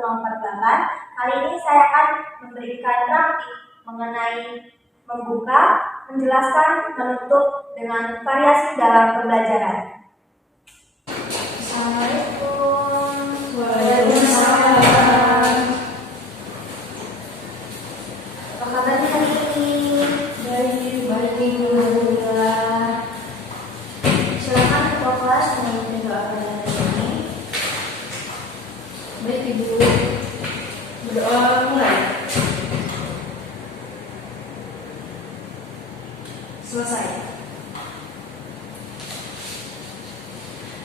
2048. Kali ini saya akan memberikan praktik mengenai membuka, menjelaskan, menutup dengan variasi dalam pembelajaran. Assalamualaikum. Waalaikumsalam. Apa kabarnya hari ini? Baik. Alhamdulillah. Silakan ketua kelas memimpin doa pada hari ini. Baik Ibu. Berdoa mulai. Selesai.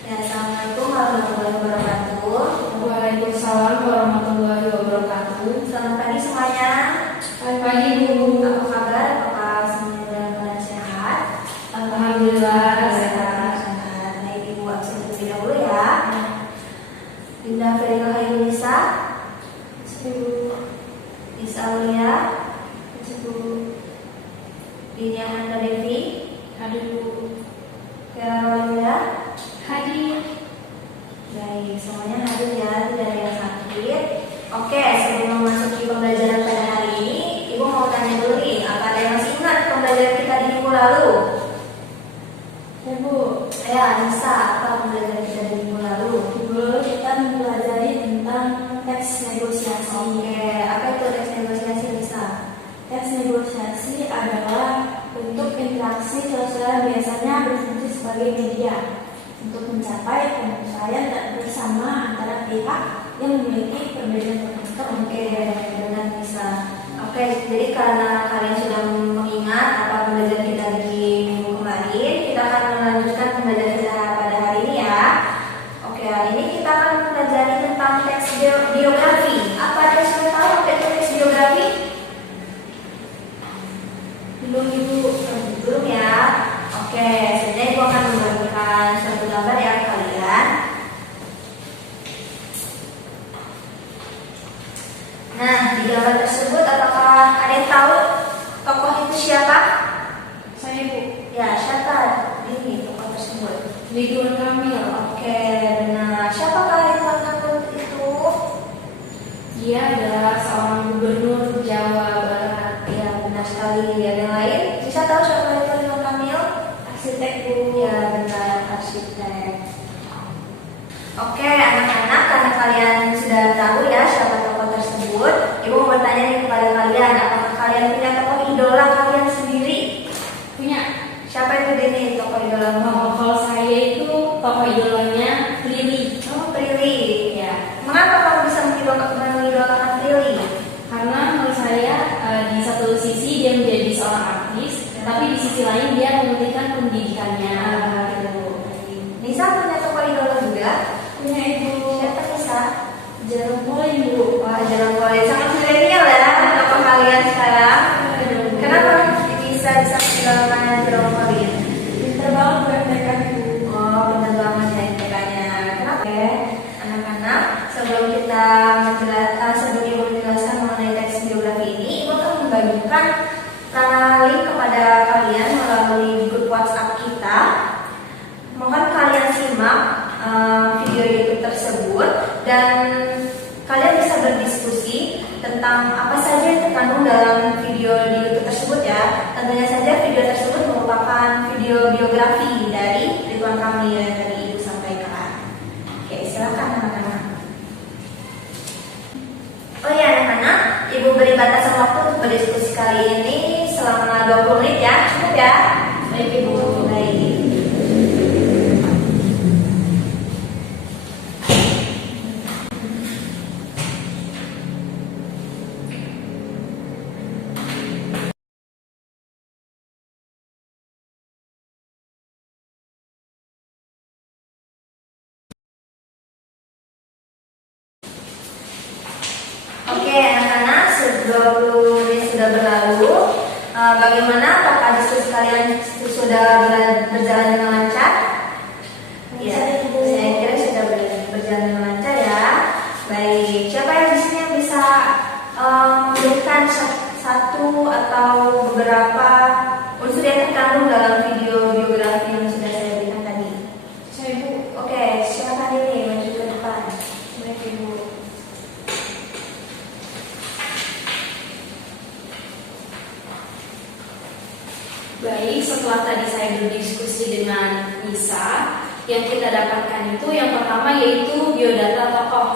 Ya, Assalamualaikum warahmatullahi wabarakatuh. Waalaikumsalam warahmatullahi wabarakatuh. Selamat pagi semuanya. Selamat pagi Bu. Apa kabar? Apakah semuanya dalam keadaan sehat? Alhamdulillah Sehat. Baik, Ibu absen terlebih dahulu ya. Dinda Ferila Hairunisa, Ibu. Lisa Aulia, Ibu. Dinia Handa Devi, Hadir Bu. Vera Wanda. Hadir. Baik, semuanya hadir ya, tidak ada yang sakit. Oke, sebelum memasuki pembelajaran pada hari ini, Ibu mau tanya dulu nih, apa ada yang masih ingat pembelajaran kita di minggu lalu? Ya Bu. Ya, Nisa, apa pembelajaran kita di minggu lalu? Ibu, kita mempelajari tentang teks negosiasi. Oke, apa itu teks negosiasi, Nisa? Teks negosiasi adalah bentuk interaksi sosial biasanya berfungsi sebagai media untuk mencapai penyelesaian bersama antara pihak yang memiliki perbedaan tertentu. Oke, benar Nisa. Oke, jadi karena kalian sudah mengingat apa pembelajaran kita di minggu kemarin, kita akan melanjutkan pembelajaran kita pada hari ini ya. Oke, hari ini kita akan mempelajari tentang teks biografi. Apa ada yang sudah tahu apa itu teks biografi? Belum Ibu. Belum ya? Oke, sebenarnya Ibu akan membagikan satu gambar ya ke kalian. Nah, di gambar tersebut apakah ada yang tahu tokoh itu siapa? Saya Bu. Ya, siapa ini tokoh tersebut? Ridwan Kamil. Oke, benar. Siapakah Ridwan Kamil itu? Dia adalah seorang gubernur Jawa Barat. Ya, benar sekali. Ada yang lain? Bisa tahu siapa itu Ridwan Kamil? Arsitek Bu. Ya, benar, arsitek. Oke, anak-anak, karena kalian sudah tahu ya siapa tokoh tersebut, Ibu mau bertanya nih kepada kalian, apakah kalian punya tokoh idola kalian sendiri? Punya. Siapa itu Deni, tokoh idola? Kalau saya itu tokoh idolanya Prilly. Oh, Prilly. Ya. Mengapa kamu bisa mengidolakan Prilly? Karena menurut saya di satu sisi dia menjadi seorang artis, tapi di sisi lain dia memberikan pendidikannya. Nisa punya tokoh idola juga? Punya Ibu. Siapa Nisa? Jarum Poin Bu. Wah, jangan boleh sangat milenial ya tokoh kalian sekarang. Kenapa bisa mengidolakan Jerome Pauline? Pinter banget mereka Bu. Oh, benar banget ya IPK-nya. Kenapa? Oke, anak-anak, sebelum Ibu menjelaskan mengenai teks biografi ini, Ibu akan membagikan link kepada kalian melalui grup WhatsApp kita. Mohon kalian simak video YouTube tersebut dan kalian bisa berdiskusi tentang apa saja yang terkandung dalam video di YouTube tersebut ya. Tentunya saja video tersebut merupakan video biografi dari Ridwan Kamil yang tadi Ibu sampaikan. Oke, silakan anak-anak. Oh ya anak-anak, Ibu beri batasan waktu untuk berdiskusi kali ini selama 20 menit ya, cukup ya? Baik Ibu. Baik. Oke anak-anak, 20 menit sudah berlalu. Bagaimana? Apakah diskusi kalian sudah berjalan dengan lancar? Ya, saya kira sudah berjalan dengan lancar ya. Baik, siapa yang di sini yang bisa memberikan satu atau beberapa unsur yang terkandung dalam video biografi yang sudah saya berikan tadi? Saya Bu. Oke, silakan ini maju ke depan. Baik Ibu. Baik, setelah tadi saya berdiskusi dengan Nisa, yang kita dapatkan itu yang pertama yaitu biodata tokoh.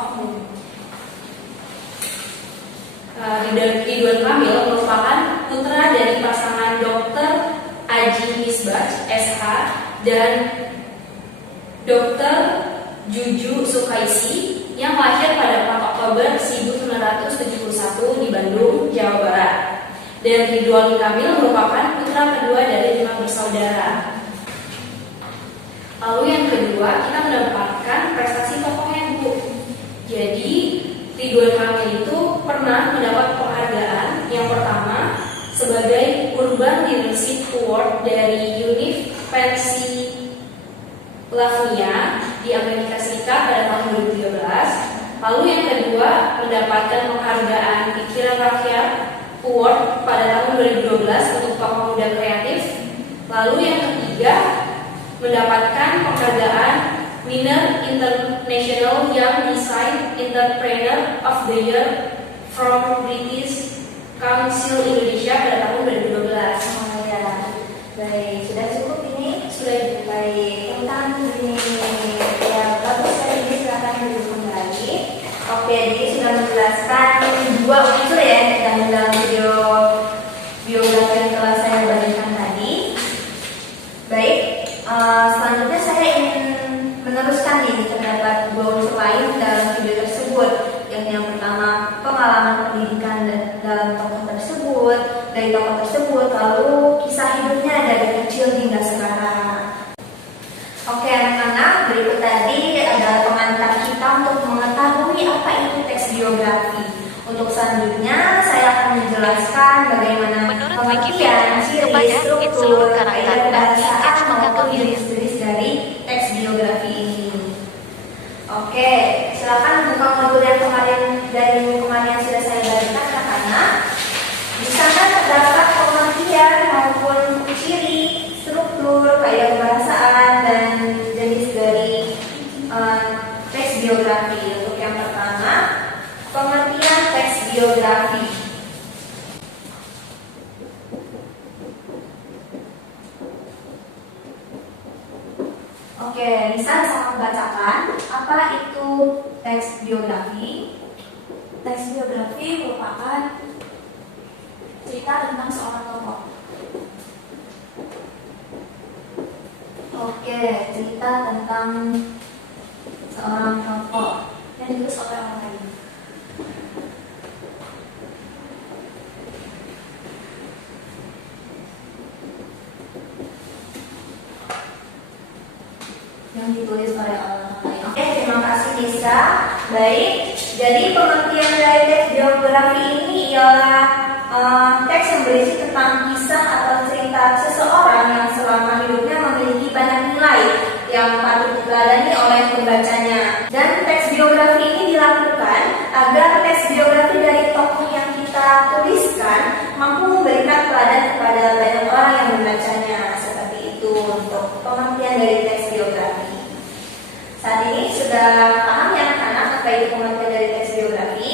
Ridwan Kamil merupakan putra dari pasangan Dr. Aji Misbach, SH, dan Dr. Juju Sukaisi yang lahir pada 4 Oktober 1971 di Bandung, Jawa Barat. Dan Ridwan Kamil merupakan putra kedua dari 5 bersaudara. Lalu yang kedua, kita mendapatkan prestasi tokohnya, Bu. Jadi Ridwan Kamil itu pernah mendapat penghargaan yang pertama sebagai Urban Leadership Award dari Univ Pennsylvania di Amerika Serikat pada tahun 2013. Lalu yang kedua mendapatkan penghargaan Pikiran Rakyat Award pada tahun 2012 untuk tokoh muda kreatif. Lalu yang ketiga mendapatkan penghargaan Winner International Young Design Entrepreneur of the Year from British Council Indonesia pada tahun 2012. Oh ya, baik, sudah cukup ini? Sudah. Baik, tentang ini ya bagus sekali, ini silakan duduk kembali. Oke, jadi sudah menjelaskan 2 unsur ya dalam video biografi yang telah saya bagikan tadi. Baik, selanjutnya saya ingin meneruskan nih, terdapat 2 unsur lain dalam video tersebut. Yang pertama, pengalaman pendidikan dalam tokoh tersebut, dari tokoh tersebut, lalu kisah hidupnya dari kecil hingga sekarang. Oke anak-anak, berikut tadi adalah pengantar kita untuk mengetahui apa itu teks biografi. Untuk selanjutnya, saya akan menjelaskan bagaimana pengertian, ciri, struktur, kaidah bahasaan maupun jenis-jenis dari teks biografi ini. Oke, silakan buka modul yang kemarin dari minggu kemarin yang sudah saya bagikan anak-anak. Di sana terdapat pengertian maupun ciri, struktur, kaidah bahasaan dan jenis dari teks biografi. Untuk yang pertama, pengertian teks biografi. Oke, Nisa bisa membacakan apa itu teks biografi? Teks biografi merupakan cerita tentang seorang tokoh. Oke, cerita tentang seorang tokoh yang ditulis oleh orang lain. yang ditulis oleh orang lain. Oke, terima kasih Nisa. Baik, jadi pengertian dari teks biografi ini ialah teks yang berisi tentang kisah atau cerita seseorang yang selama hidupnya memiliki banyak nilai yang patut diteladani oleh pembacanya. Dan teks biografi ini dilakukan agar teks biografi dari tokoh yang kita tuliskan mampu memberikan teladan kepada banyak orang yang membacanya. Seperti itu untuk pengertian dari teks biografi. Saat ini sudah paham ya anak-anak apa itu pengertian dari teks biografi?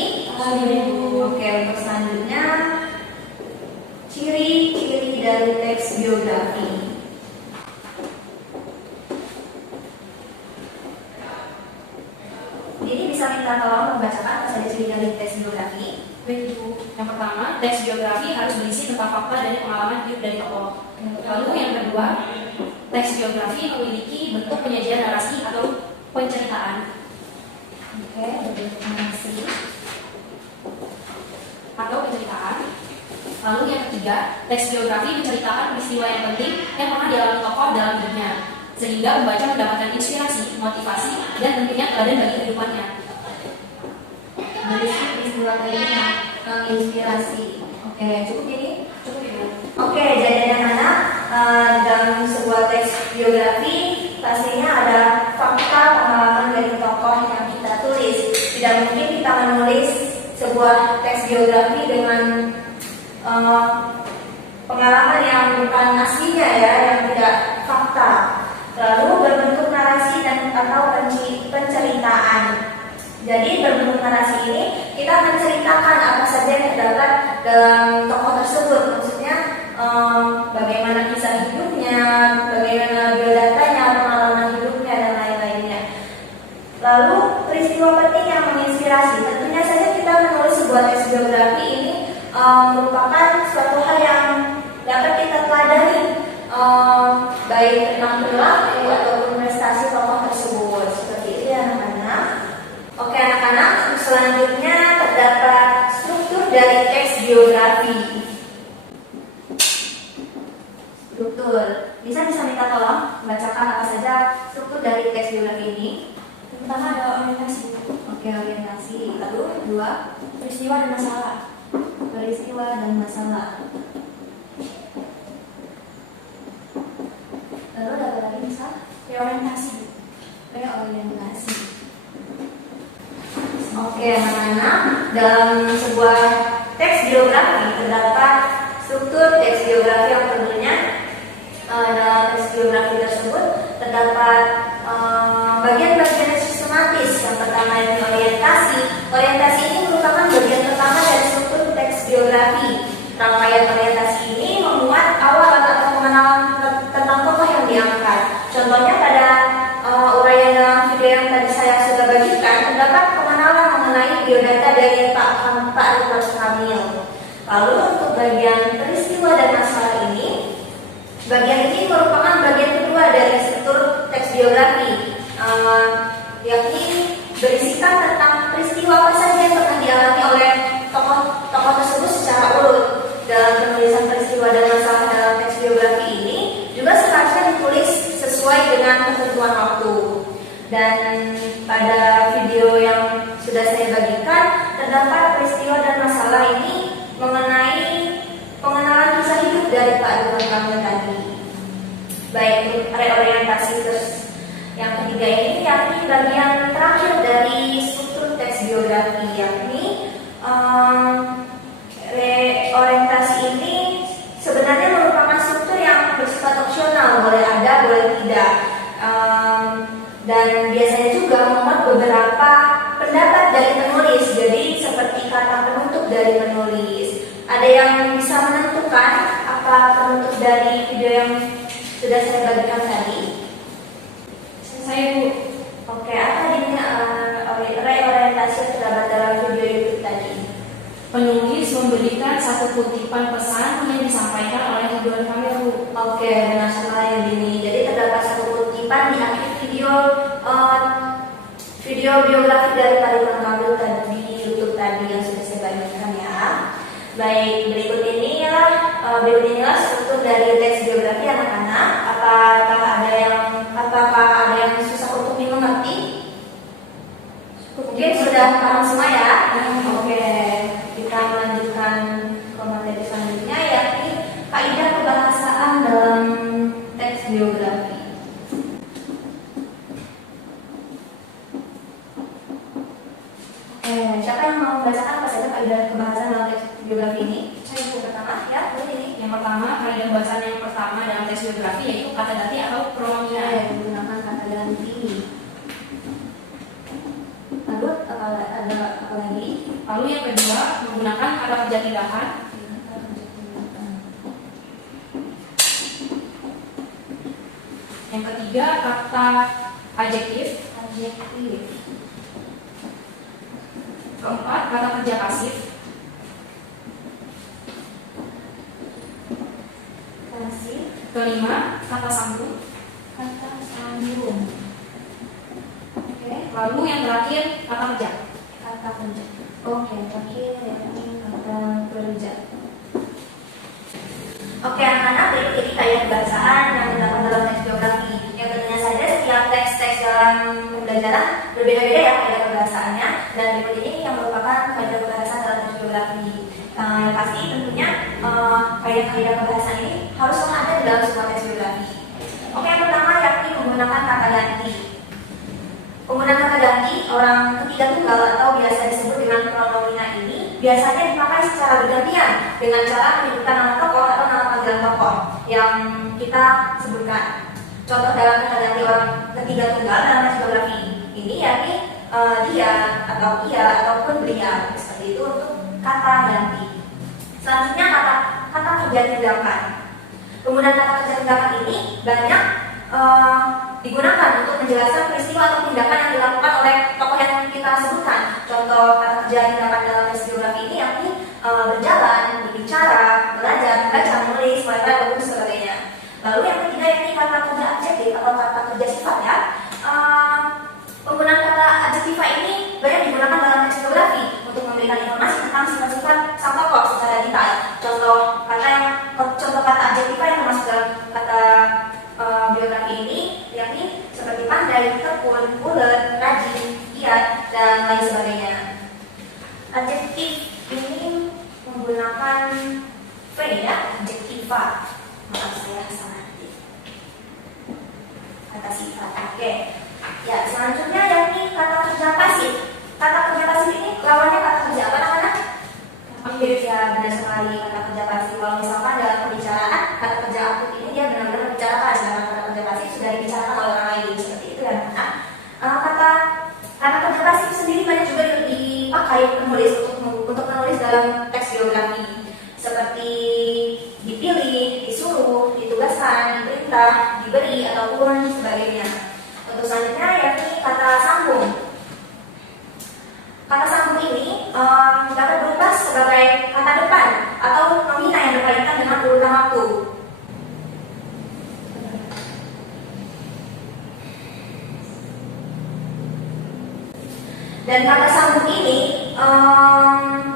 Oke, untuk selanjutnya ciri-ciri dari teks biografi. Jadi bisa minta tolong membacakan apa saja ciri dari teks biografi? Baik, Bu. Yang pertama, teks biografi harus berisi tentang fakta dan pengalaman hidup dari tokoh. Lalu yang kedua, teks biografi memiliki bentuk penyajian narasi atau penceritaan. Oke, bentuk narasi atau penceritaan. Lalu yang ketiga, teks biografi menceritakan peristiwa yang penting yang pernah dialami tokoh dalam hidupnya, sehingga pembaca mendapatkan inspirasi, motivasi, dan tentunya teladan bagi kehidupannya. berisi peristiwa lainnya menginspirasi. Oke, cukup ini? Cukup ya. Oke, jadi anak-anak dalam sebuah teks biografi pastinya ada fakta pengalaman dari tokoh yang kita tulis. Tidak mungkin kita menulis sebuah teks biografi dengan pengalaman yang bukan aslinya ya, yang tidak fakta. Lalu berbentuk narasi dan atau penceritaan. Jadi berbentuk narasi ini kita menceritakan apa saja yang terdapat dalam tokoh tersebut. Maksudnya bagaimana kisah merupakan suatu hal yang dapat kita teladani, baik tentang perilaku ataupun prestasi tokoh tersebut. Seperti itu ya anak-anak. Oke anak-anak, selanjutnya terdapat struktur dari teks biografi. Struktur. Bisa minta tolong bacakan apa saja struktur dari teks biografi ini. Yang pertama ada orientasi. Oke, orientasi. Lalu kedua, Peristiwa dan masalah. peristiwa dan masalah. Lalu ada apa lagi misal? Reorientasi. Reorientasi. Oke, anak-anak, dalam sebuah teks biografi terdapat struktur teks biografi yang tentunya dalam teks biografi tersebut terdapat bagian-bagian sistematis. Yang pertama ini orientasi. Orientasi ini merupakan bagian pertama dari struktur teks biografi. Rangkaian orientasi ini memuat awal atau pengenalan tentang tokoh yang diangkat. Contohnya pada uraian dalam video yang tadi saya sudah bagikan, terdapat pengenalan mengenai biodata dari Pak Ridwan Kamil. Lalu untuk bagian peristiwa dan masalah ini, bagian ini merupakan bagian kedua dari struktur teks biografi, yakni berisikan tentang peristiwa apa saja yang pernah dialami oleh tokoh tersebut secara urut. Dalam penulisan peristiwa dan masalah dalam teks biografi ini juga seharusnya ditulis sesuai dengan ketentuan waktu. Dan pada video yang sudah saya bagikan, terdapat peristiwa dan masalah ini mengenai pengenalan kisah hidup dari Pak Ridwan Kamil tadi. Baik, reorientasi terus. Yang ketiga ini yakni bagian terakhir dari struktur teks biografi, yakni reorientasi ini sebenarnya merupakan struktur yang bersifat opsional, boleh ada, boleh tidak. Dan biasanya juga memuat beberapa pendapat dari penulis, jadi seperti kata penutup dari penulis. Ada yang bisa menentukan apa penutup dari video yang sudah saya bagikan tadi? Saya Bu. Oke, apa ini reorientasi yang terdapat dalam video YouTube tadi? Penulis memberikan satu kutipan pesan yang disampaikan oleh Ridwan Kamil Bu. Oke, benar sekali ini. Jadi terdapat satu kutipan di akhir video biografi dari Pak Ridwan Kamil tadi di YouTube tadi yang sudah saya bagikan ya. Baik, berikut inilah struktur dari teks biografi anak-anak. Apakah ada yang susah untuk dimengerti? Mungkin sudah paham semua ya. Oke, kita melanjutkan ke materi selanjutnya, yakni kaidah kebahasaan dalam teks biografi. Siapa yang mau membacakan apa saja kaidah kebahasaan dalam teks biografi ini? Saya yang pertama ya, ini. Yang pertama, kaidah bahasan yang pertama dalam teks biografi yaitu kata ganti atau pronominal. Menggunakan kata ganti. Lalu ada apa lagi? Lalu yang kedua, menggunakan kata kerja tindakan. Yang ketiga, kata adjektif. Keempat, kata kerja pasif. Kelima, kata sambung. Oke. Lalu yang terakhir, kata kerja. Oke, terakhir yakni kata kerja. Oke, anak-anak, ini kaidah kebahasaan yang terdapat dalam teks biografi. Yang tentunya saja setiap teks-teks dalam pembelajaran berbeda-beda ya kaidah kebahasaannya. Dan berikut ini yang merupakan kaidah kebahasaan dalam teks biografi. Yang pasti tentunya kaidah-kaidah kebahasaan ini haruslah ada di dalam sebuah teks biografi. Oke, yang pertama yakni menggunakan kata ganti. Penggunaan kata ganti orang ketiga tunggal atau biasa disebut dengan pronomina ini biasanya dipakai secara bergantian dengan cara menyebutkan nama tokoh atau nama panggilan tokoh yang kita sebutkan. Contoh dalam kata ganti orang ketiga tunggal dalam teks biografi ini yakni dia atau ia ataupun beliau, seperti itu untuk kata ganti. Selanjutnya kata kerja tindakan. Penggunaan kata kerja tindakan ini banyak digunakan untuk menjelaskan peristiwa atau tindakan yang dilakukan oleh tokoh yang kita sebutkan. Contoh kata kerja tindakan dalam teks biografi ini yakni berjalan, menulis, membaca, dan sebagainya. Lalu yang ketiga yakni kata kerja adjektif atau kata kerja sifat ya. Penggunaan kata adjektiva ini banyak digunakan dalam teks biografi untuk memberikan informasi tentang sifat-sifat sang tokoh secara detail. Contoh kata adjektiva yang termasuk dalam kata biografi ini yakni seperti pandai, tekun, ulet, rajin, giat, dan lain sebagainya. Adjektif ini menggunakan V ya, adjektiva. Maaf saya salah kata sifat. Oke. Ya, selanjutnya yakni kata kerja pasif. Kata kerja pasif ini lawannya kata kerja apa namanya? Aktif ya, benar sekali kata kerja pasif. Kalau misalkan dalam pembicaraan kata kerja aktif ini dia benar-benar membicarakan, sedangkan kata kerja pasif sudah dibicarakan oleh orang lain seperti itu ya. Kata kerja pasif sendiri banyak juga dipakai penulis untuk menulis dalam teks biografi seperti dipilih, disuruh, ditugaskan, diperintah, diberi ataupun sebagainya. Untuk selanjutnya yakni kata sambung. Kata sambung ini dapat berupa sebagai kata depan atau nomina yang berkaitan dengan urutan waktu. Dan kata sambung ini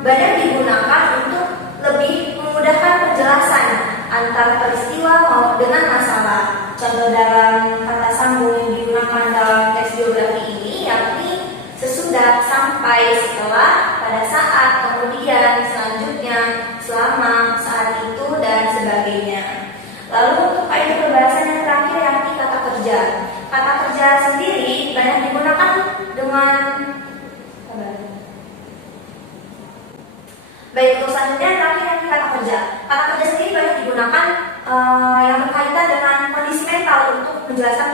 banyak digunakan untuk lebih memudahkan penjelasan antara peristiwa dengan masalah. Contoh dalam kata sambung yang digunakan dalam teks biografi ini yakni sesudah, sampai, setelah, pada saat, kemudian, selanjutnya, selama, saat itu, dan sebagainya. Lalu untuk kaidah pembahasan yang terakhir yakni kata kerja. Kata kerja sendiri banyak digunakan dengan baik, untuk selanjutnya yang terakhir yakni kata kerja. Kata kerja sendiri banyak digunakan yang berkaitan dengan kondisi mental untuk menjelaskan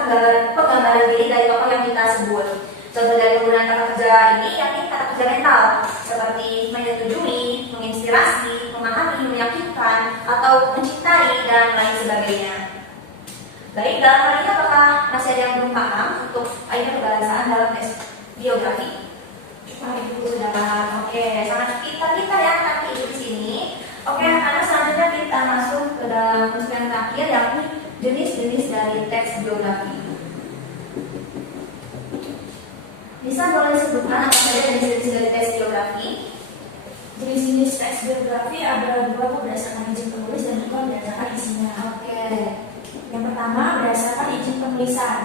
penggambaran diri dari tokoh yang kita sebut. Contoh dari penggunaan kata kerja ini yakni kata kerja mental seperti menyetujui, menginspirasi, memahami, meyakinkan, atau mencintai, dan lain sebagainya. Baik, dalam hal ini apakah masih ada yang belum paham untuk kaidah kebahasaan dalam teks biografi? Ibu sudah paham. Oke, sangat kita ya nanti di sini. Oke, karena selanjutnya kita masuk ke dalam yang terakhir yakni jenis-jenis dari teks biografi. Bisa boleh sebutkan apa saja jenis-jenis dari teks biografi? Jenis-jenis teks biografi ada dua, berdasarkan izin penulis dan juga berdasarkan isinya. Oke. Yang pertama berdasarkan izin penulisan.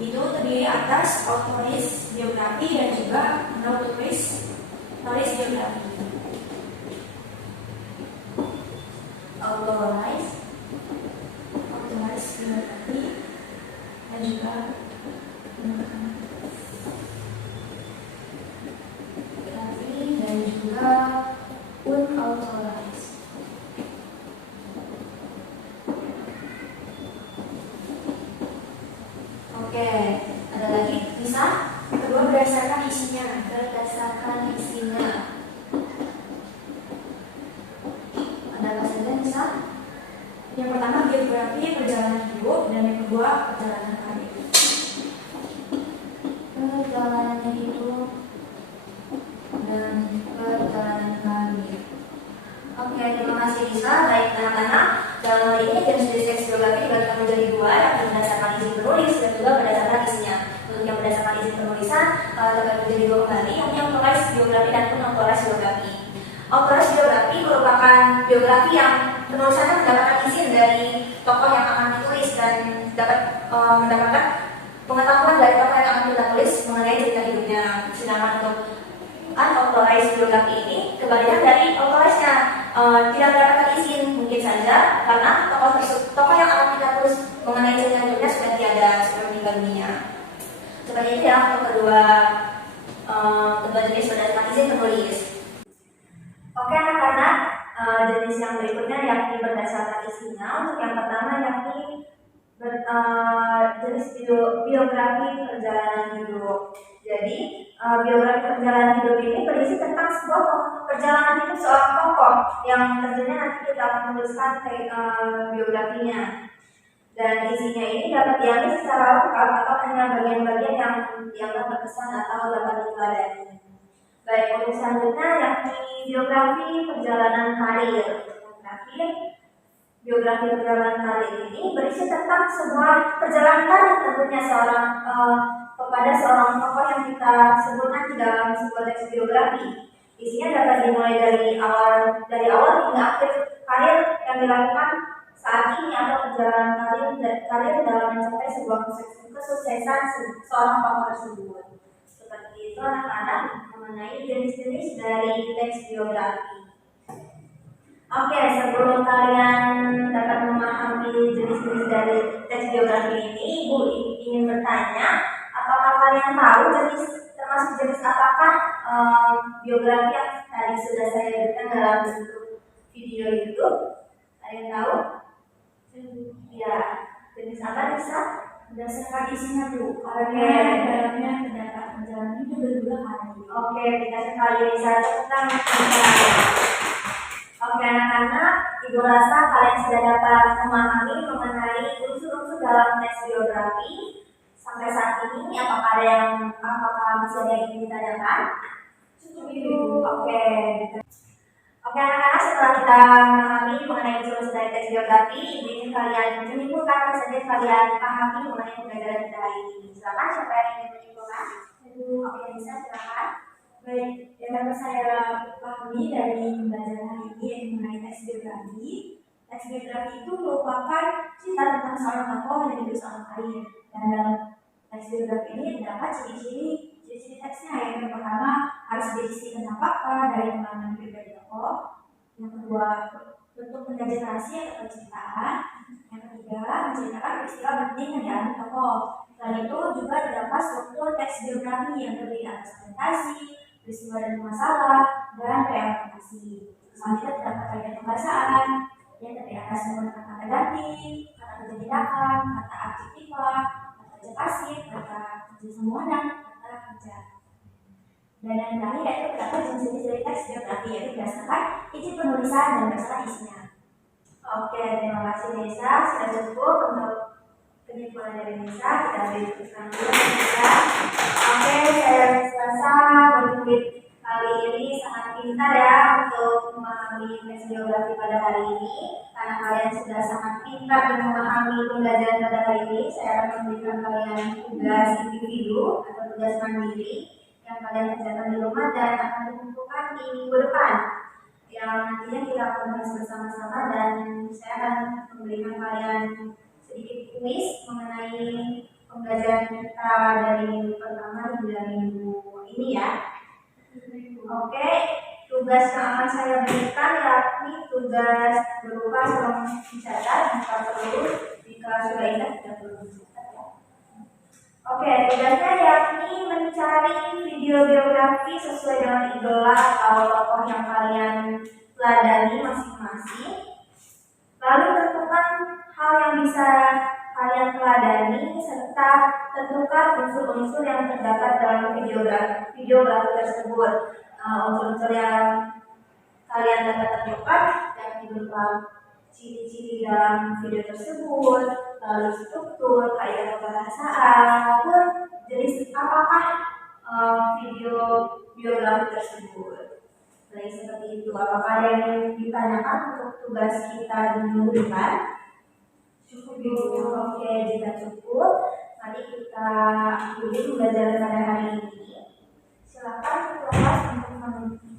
Itu terdiri atas autoris biografi dan juga notulis biografi. Authorize biografi dan juga unauthorized. Oke, ada lagi bisa? kedua berdasarkan isinya. Berdasarkan isinya. Ada apa saja bisa? Yang pertama biografi perjalanan hidup dan yang kedua perjalanan karir. Perjalanan hidup dan perjalanan karir. Oke, terima kasih Lisa. Baik anak-anak, dalam hal ini jenis teks biografi dibagi menjadi dua, yakni berdasarkan izin penulis dan juga berdasarkan isinya. Untuk yang berdasarkan izin penulisan terbagi menjadi dua kembali, yakni authorized biografi dan unauthorized biografi. Authorized biografi merupakan biografi yang penulisannya mendapatkan izin dari tokoh yang akan ditulis dan dapat mendapatkan pengetahuan dari tokoh yang akan kita tulis mengenai cerita hidupnya. Sedangkan untuk unauthorized biografi ini kebalikan dari authorized-nya, tidak mendapatkan izin mungkin saja karena tokoh yang akan kita tulis mengenai cerita hidupnya sudah tiada, sudah meninggal dunia. Seperti itu ya untuk kedua jenis berdasarkan izin penulis. Oke anak-anak, jenis yang berikutnya yakni berdasarkan isinya. Untuk yang pertama yakni jenis biografi perjalanan hidup. Jadi biografi perjalanan hidup ini berisi tentang sebuah perjalanan hidup seorang tokoh yang tentunya nanti kita akan menuliskan biografinya. Dan isinya ini dapat diambil secara lengkap atau hanya bagian-bagian yang dianggap berkesan atau dapat diteladani. Baik, untuk selanjutnya yakni biografi perjalanan karir. Yang terakhir biografi perjalanan karir ini berisi tentang sebuah perjalanan karir tentunya kepada seorang tokoh yang kita sebut nanti dalam sebuah teks biografi. Isinya dapat dimulai dari awal hingga akhir karir yang dilakukan saat ini atau perjalanan karir dalam mencapai sebuah kesuksesan seorang tokoh tersebut. Seperti itu anak-anak mengenai jenis-jenis dari teks biografi. Oke, sebelum kalian dapat memahami jenis-jenis dari teks biografi ini, Ibu ingin bertanya, apakah kalian tahu termasuk jenis apakah biografi yang tadi sudah saya berikan dalam bentuk video itu? Kalian tahu? Ya, jenis apa bisa? Berdasarkan isinya Bu, Oke. dalamnya terdapat perjalanan hidup berulang hari. Oke, kita sekali bisa tentang perjalanan. Oke anak-anak, Ibu rasa kalian sudah dapat memahami mengenai unsur-unsur dalam teks biografi. Sampai saat ini, apakah masih ada yang ingin ditanyakan? Cukup Ibu. Oke, anak-anak, setelah kita memahami mengenai unsur-unsur dari teks biografi, Ibu ingin kalian menyimpulkan apa saja yang kalian pahami mengenai pembelajaran kita hari ini. Silakan, siapa yang ingin menyimpulkan? Oke, bisa silakan. Baik, yang dapat saya pahami dari pembelajaran hari ini yang mengenai teks biografi. Teks biografi itu merupakan cerita tentang seorang tokoh yang hidup seorang karir. Dan dalam teks biografi ini terdapat ciri-ciri teksnya. Yang pertama harus berisi tentang fakta dari pengalaman pribadi tokoh. Yang kedua, bentuk pengajian rahasia atau percintaan. Yang ketiga, menceritakan peristiwa penting yang dialami tokoh. Selain itu juga terdapat struktur teks biografi yang terdiri atas orientasi, peristiwa dan masalah, dan reorientasi. Selanjutnya terdapat kaidah pembahasan yang terdiri atas menggunakan kata ganti, kata kerja tindakan, kata adjektiva, kata kerja pasif, kata kerja semua, dan kata kerja. Dan yang terakhir yaitu terdapat jenis-jenis dari teks biografi yaitu berdasarkan izin penulisan dan berdasarkan isinya. Oke, terima kasih Nisa. Sudah cukup untuk penyimpulan dari Nisa. Kita berikan dulu Nisa. Oke, saya rasa murid kali ini sangat pintar ya untuk memahami teks biografi pada hari ini. Karena kalian sudah sangat pintar dan memahami pembelajaran pada hari ini, saya akan memberikan kalian tugas individu atau tugas mandiri yang kalian kerjakan di rumah dan akan dikumpulkan di minggu depan. Yang nantinya kita akan bahas bersama-sama dan saya akan memberikan kalian sedikit kuis mengenai pembelajaran kita dari minggu pertama hingga minggu ini ya. Oke, tugas yang akan saya berikan yakni tugas berupa tolong dicatat jika perlu, jika sudah ingat tidak perlu dicatat ya. Oke, tugasnya yakni mencari video biografi sesuai dengan idola atau tokoh yang kalian teladani masing-masing. Lalu tentukan hal yang bisa kalian teladani serta tentukan unsur-unsur yang terdapat dalam videografi tersebut. Unsur-unsur yang kalian dapat tentukan yakni berupa ciri-ciri dalam video tersebut, lalu struktur, kaidah pembahasan, maupun jenis apakah video biografi tersebut. Jadi seperti itu. Apakah ada yang ditanyakan untuk tugas kita di minggu depan? Cukup dulu. Oke, jika cukup, mari kita akhiri pembelajaran pada hari ini. Silakan kelas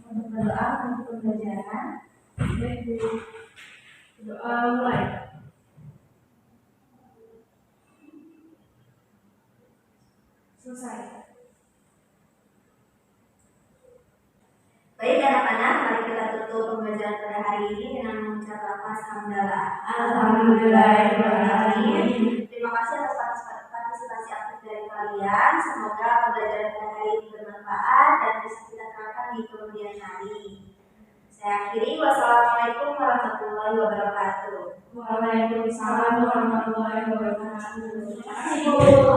untuk berdoa untuk pembelajaran. Doa mulai. Selesai. Baik anak-anak, mari kita tutup pembelajaran pada hari ini dengan mengucap lafaz hamdalah. Alhamdulillahirobbilalamin. Terima kasih atas partisipasi aktif dari kalian. Semoga pembelajaran pada hari ini bermanfaat dan bisa kita terapkan di kemudian hari. Saya akhiri. Wassalamualaikum warahmatullahi wabarakatuh. Waalaikumsalam warahmatullahi wabarakatuh. Terima kasih Bu.